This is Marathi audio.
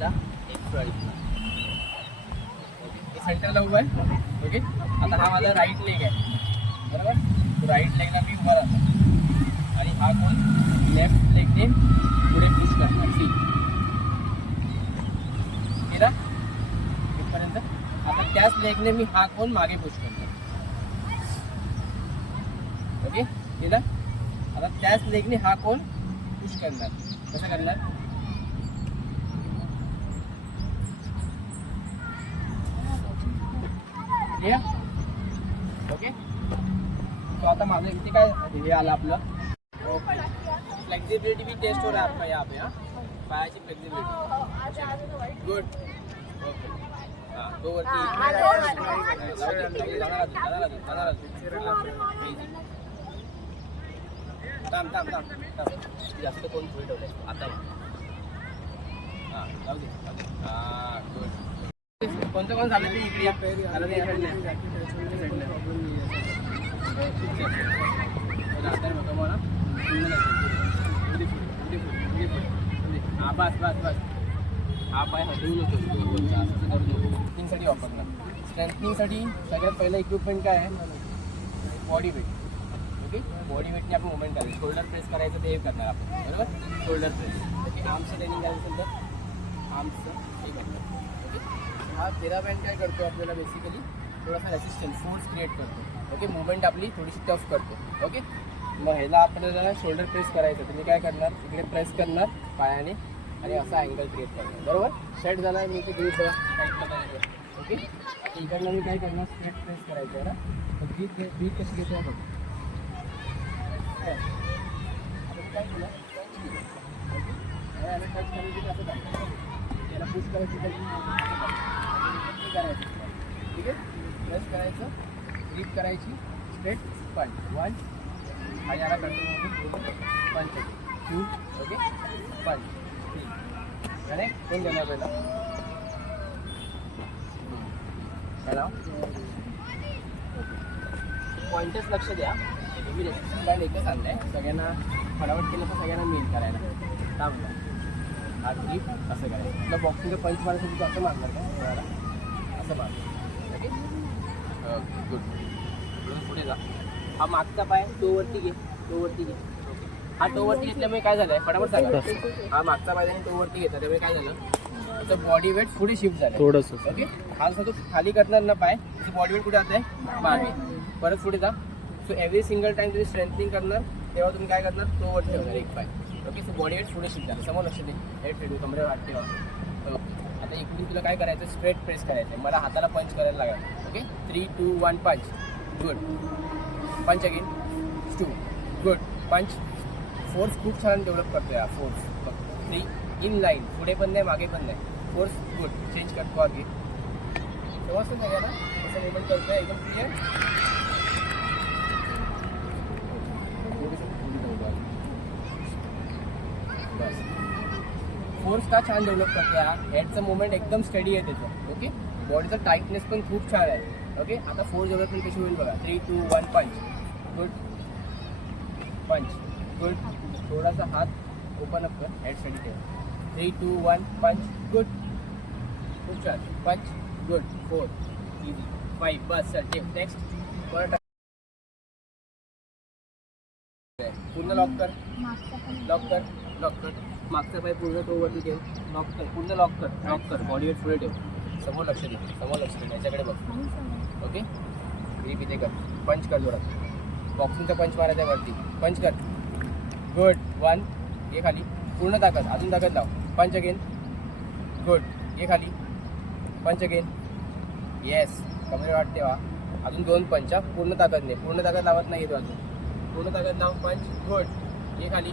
इथला एक फळ इथला. ओके, सेंटरला उभा आहे. ओके, आता हा माझा राईट लेग आहे बरोबर. राईट लेगला मी उभा राहतो आणि हा कोण लेफ्ट लेगने पुढे पुश करणार. सी केला इथपर्यंत. आता त्याच लेगने मी हा कोण मागे पुश करणार. ओके केला. आता त्याच लेगने हा कोण पुश करणार. कसं करणार. ओके, तो आता माझं इथे काय हे आलं आपलं. फ्लेक्सिबिलिटी भी टेस्ट हो रहा है आपका यहाँ पे. हाँ, पायाची फ्लेक्सिबिलिटी गुड. ओके हां, तो वरती थांब थांब थांब थांब. जास्त कोण पुढे ठेवलं आता. हां जाऊ दे. हां गुड. कोणतं कोण झालं ते इकडे या. झालं ते बघा मला. हां बस बस बस. हा पाय हटवू नको. स्ट्रेंथनिंगसाठी वापरणार. स्ट्रेंथनिंगसाठी सगळ्यात पहिलं इक्विपमेंट काय आहे. Body weight. ओके, बॉडी वेटने आपण मुवमेंट करायचं. शोल्डर प्रेस करायचं ते हे करणार आपण बरोबर. Shoulder press. ओके, आर्मचं ट्रेनिंग करायचं असेल तर आर्मचं हे करणार. ओके, हा तेरा बँड काय करतो आपल्याला बेसिकली थोडासा रेसिस्टन्स फोर्स क्रिएट करतो. ओके, मुवमेंट आपली थोडीशी टफ करतो. ओके, मग ह्याला आपल्याला शोल्डर प्रेस करायचं. तुम्ही काय करणार इकडे प्रेस करणार पायाने आणि असा अँगल क्रिएट करणार बरोबर. सेट झाला मी ते ग्रीप टाईट करणार. ओके, इकडनं मी काय करणार स्ट्रेट प्रेस करायचं आहे ना. ब्रीथ कशी घेतो आपण काय केलं टच करायची असं काय त्याला पुश करायची करायचं. ठीक आहे, प्रेस करायचं ग्रीप करायची स्ट्रेट पंच. 1 हा याला कंटिन्यू पंच. 2 ओके पंच. 3 आणि कोण देणार पहिला हॅलो. पॉईंटच लक्ष द्या. तुम्ही रेसिस्टन्स बँड एकच आणलाय. सगळ्यांना फटाफट केलं तर सगळ्यांना मेन करायला थांबला. हा ग्रीप असं करायचं. आपलं बॉक्सिंगचं पंच मारायसाठी तू असं मारणार का तुम्हाला असं मारणार. Okay okay good. पुढे जा. हा मागचा पाय तो वरती घे. तो वरती घे. हा तो वरती घेतल्यामुळे काय झालं आहे फटाफट सांगा. हा मागचा पाय तो वरती घेतला त्यामुळे काय झालं तर बॉडी वेट पुढे शिफ्ट झालं थोडंसं. ओके, हा जसा तू खाली करणार ना पाय त्याची बॉडी वेट कुठे जाते मागे. परत पुढे जा. सो एव्हरी सिंगल टाइम तुम्ही स्ट्रेंथनिंग करणार तेव्हा तुम्ही काय करणार तो वर ठेवणार एक पाय. ओके, सो बॉडी वेट पुढे शिफ्ट झालं. समोर लक्ष दे. हेड ठेवू कमरेवर हात ठेवा. आता इकडून तुला काय करायचं स्ट्रेट प्रेस करायचं आहे. मला हाताला पंच करायला लागेल. ओके 3 2 1 पंच. गुड. पंच अगेन 2 गुड. पंच. फोर्स खूप छान डेव्हलप करतो या फोर्स. 3 इन लाईन पुढे पण नाही मागे पण नाही. Force good. चेंज करतो आगे. समजतं सगळ्यांना कसं मुवमेंट करतोय एकदम क्लिअर. बस. फोर्स का छान डेव्हलप करतो या. हेडचं मुवमेंट एकदम स्टडी आहे त्याचं. ओके, बॉडीचं टाईटनेस पण खूप छान आहे. ओके, आता फोर्स डेव्हलपमेंट कशी होईल बघा. 3 2 1 पंच. गुड. पंच. गुड. थोडासा हात ओपन अप कर. हेड स्टडी ठेवा. 3 2 1 पंच. गुड. खूप छान. पंच. गुड. 4 इझी. 5 बस सर ठेव. नेक्स्ट परत पूर्ण लॉक कर. लॉक कर. लॉक कर. मागचा पाय पूर्ण तो वरती ठेव. लॉक कर. पूर्ण लॉक कर. लॉक कर. बॉडी वेट पुढे ठेव. समोर लक्ष दे. समोर लक्ष दे. याच्याकडे बघ. ओके, ग्रीप इथे कर. पंच कर जोरात. बॉक्सिंगचा पंच मारायचा वरती. पंच कर. गुड. 1 ये खाली. पूर्ण ताकद. अजून ताकद लाव. पंच अगेन. गुड. ये खाली. पंच अगेन. येस. कमरे वाट ठेवा. अजून 2 पंच. पूर्ण ताकद नाही. पूर्ण ताकद लावत नाही येतो अजून. पूर्ण ताकद लाव. पंच. गुड. ये खाली.